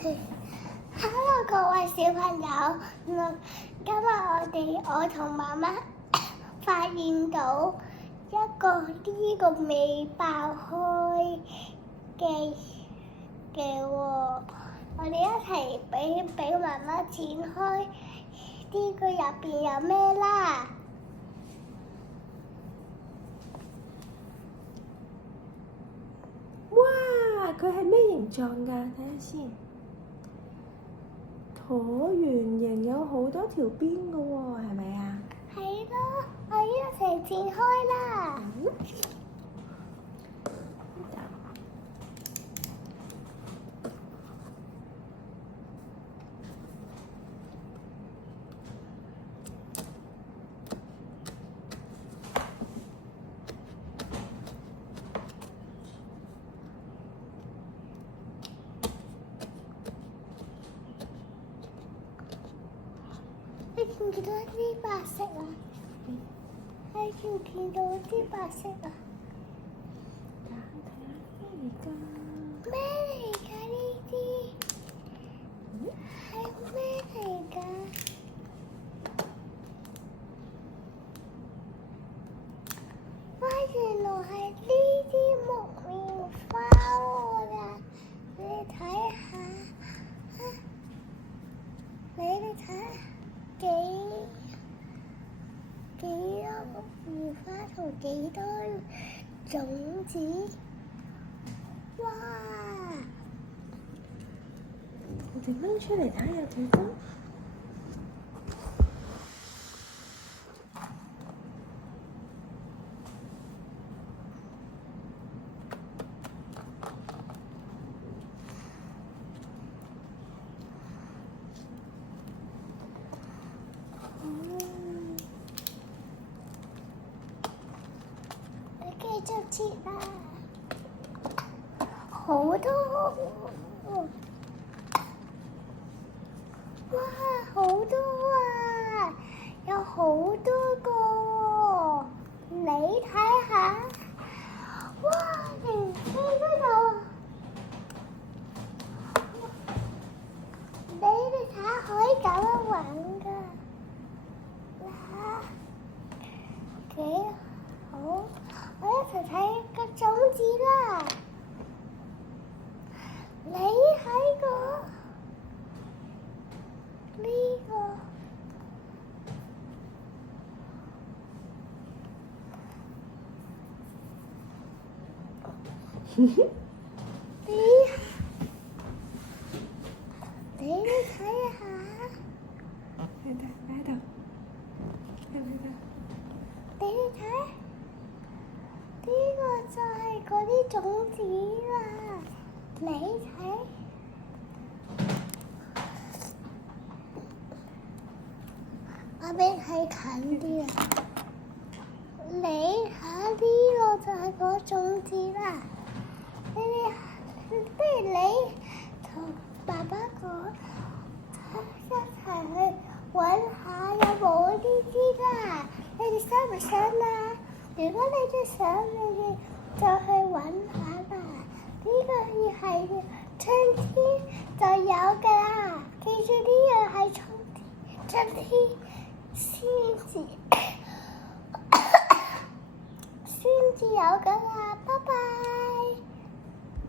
Hello 各位小朋友，今日我同媽媽發現到一個呢個未爆開嘅喎，我哋一齊俾媽媽展開呢個入邊有咩啦？哇！佢係咩形狀㗎？睇下先。橢圓形有好多條邊㗎喎，係咪啊？係咯，我一齊展開啦！你見唔見到啲白色啊？你見唔見到啲白色啊？咩嚟㗎呢啲？係咩嚟㗎？哇！原來係呢啲木棉花㗎，你睇下，你哋睇下。幾多木棉花同幾多種子？哇！我哋拎出嚟睇下幾多？繼續切啦，好多哇，好多啊，有好多個喎，你睇下，哇，連飛都有，你哋睇下可以咁樣玩㗎，嗱，幾好。我一齊睇個種子啦！你睇過呢個？你睇下，喺度，喺度，喺度。你睇。呢個就係嗰啲種子啦，你睇，我俾你睇近啲啊！你睇呢個就係嗰種子啦，不如你同爸爸講，一齊去揾下有冇呢啲啦，你哋想唔想啊？如果你都想，你哋就去揾下啦。呢個要係春天就有㗎啦。記住呢樣係春天先至有㗎啦。拜拜。